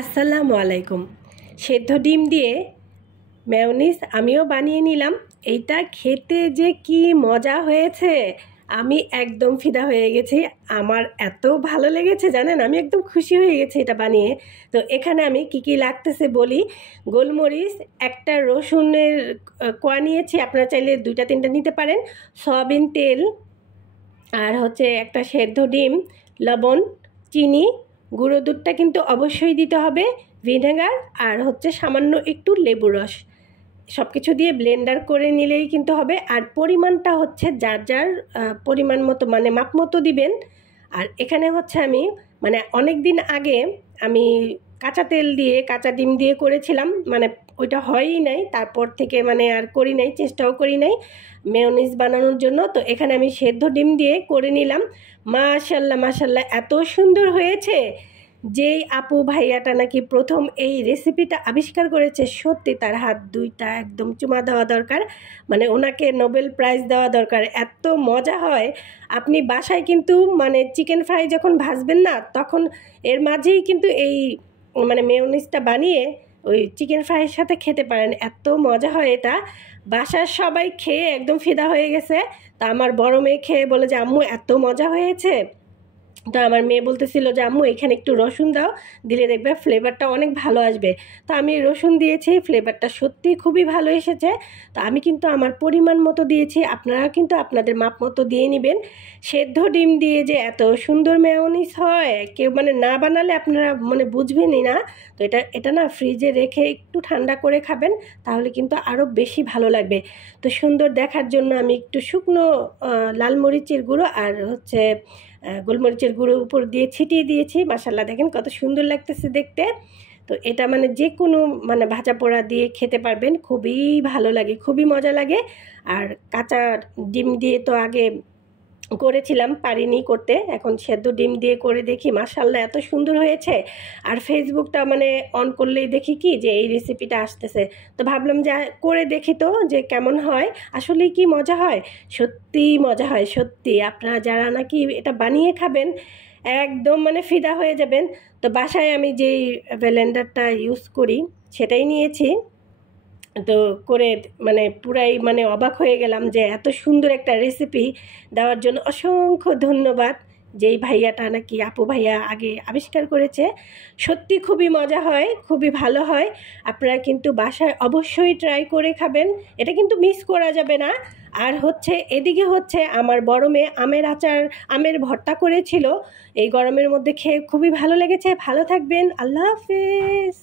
আসসালামু আলাইকুম। সেদ্ধ ডিম দিয়ে মেয়োনিজ আমিও বানিয়ে নিলাম। এইটা খেতে যে কি মজা হয়েছে, আমি একদম ফিদা হয়ে গেছি। আমার এত ভালো লেগেছে জানেন, আমি একদম খুশি হয়ে গেছি এটা বানিয়ে। তো এখানে আমি কি কি লাগতেছে বলি। গোলমরিচ, একটা রসুনের কোয়া নিয়েছি, আপনারা চাইলে 2-3টা নিতে পারেন। সয়াবিন তেল, আর হচ্ছে একটা সেদ্ধ ডিম, লবণ, চিনি, গুঁড়ো দুধটা কিন্তু অবশ্যই দিতে হবে, ভিনেগার, আর হচ্ছে সামান্য একটু লেবু রস। সব কিছু দিয়ে ব্লেন্ডার করে নিলেই কিন্তু হবে। আর পরিমাণটা হচ্ছে যার যার পরিমাণ মতো, মানে মাপ মতো দিবেন। আর এখানে হচ্ছে আমি মানে অনেক দিন আগে আমি কাঁচা তেল দিয়ে কাঁচা ডিম দিয়ে করেছিলাম, মানে ওইটা হয়ই নাই। তারপর থেকে মানে আর করি নাই, চেষ্টাও করি নাই মেয়োনিজ বানানোর জন্য। তো এখানে আমি সেদ্ধ ডিম দিয়ে করে নিলাম। মাশাল্লাহ মাশাল্লাহ, এত সুন্দর হয়েছে। যেই আপু ভাইয়াটা নাকি প্রথম এই রেসিপিটা আবিষ্কার করেছে, সত্যি তার হাত দুইটা একদম চুমা দেওয়া দরকার, মানে ওনাকে নোবেল প্রাইজ দেওয়া দরকার। এত মজা হয়। আপনি বাসায় কিন্তু মানে চিকেন ফ্রাই যখন ভাজবেন না, তখন এর মাঝেই কিন্তু এই মানে মেয়োনিজটা বানিয়ে ওই চিকেন ফ্রাইয়ের সাথে খেতে পারেন। এত মজা হয় এটা। বাসার সবাই খেয়ে একদম ফিদা হয়ে গেছে। তা আমার বড় মেয়ে খেয়ে বলে যে আম্মু এত মজা হয়েছে। তো আমার মেয়ে বলতেছিল যে আম্মু এখানে একটু রসুন দাও, দিলে দেখবে ফ্লেভারটা অনেক ভালো আসবে। তো আমি রসুন দিয়েছি, ফ্লেভারটা সত্যি খুবই ভালো এসেছে। তো আমি কিন্তু আমার পরিমাণ মতো দিয়েছি, আপনারা কিন্তু আপনাদের মাপ মতো দিয়ে নেবেন। সেদ্ধ ডিম দিয়ে যে এত সুন্দর মেয়োনিজ হয়, কেউ মানে না বানালে আপনারা মানে বুঝবেনই না। তো এটা না ফ্রিজে রেখে একটু ঠান্ডা করে খাবেন, তাহলে কিন্তু আরও বেশি ভালো লাগবে। তো সুন্দর দেখার জন্য আমি একটু শুকনো লাল মরিচের গুঁড়ো আর হচ্ছে গোলমরিচের গুঁড়ো উপর দিয়ে ছিটিয়ে দিয়েছি। মাশাল্লাহ দেখেন কত সুন্দর লাগতেছে দেখতে। তো এটা মানে যে কোনো মানে ভাজা পোড়া দিয়ে খেতে পারবেন, খুবই ভালো লাগে, খুবই মজা লাগে। আর কাঁচা ডিম দিয়ে তো আগে করেছিলাম, পারিনি করতে, এখন সেদ্ধ ডিম দিয়ে করে দেখি মাশাল্লাহ এত সুন্দর হয়েছে। আর ফেসবুকটা মানে অন করলেই দেখি কি যে এই রেসিপিটা আসতেছে। তো ভাবলাম যে করে দেখি তো যে কেমন হয়, আসলেই কি মজা হয়। সত্যিই মজা হয় সত্যি। আপনারা যারা নাকি এটা বানিয়ে খাবেন একদম মানে ফিদা হয়ে যাবেন। তো বাসায় আমি যেই ব্লেন্ডারটা ইউজ করি সেটাই নিয়েছি। তো করে মানে পুরাই মানে অবাক হয়ে গেলাম যে এত সুন্দর একটা রেসিপি দেওয়ার জন্য অসংখ্য ধন্যবাদ। যেই ভাইয়াটা নাকি আপু ভাইয়া আগে আবিষ্কার করেছে, সত্যি খুবই মজা হয়, খুবই ভালো হয়। আপনারা কিন্তু বাসায় অবশ্যই ট্রাই করে খাবেন, এটা কিন্তু মিস করা যাবে না। আর হচ্ছে এদিকে হচ্ছে আমার বড় মেয়ে আমের আচার, আমের ভর্তা করেছিল। এই গরমের মধ্যে খেয়ে খুবই ভালো লেগেছে। ভালো থাকবেন, আল্লাহ হাফেজ।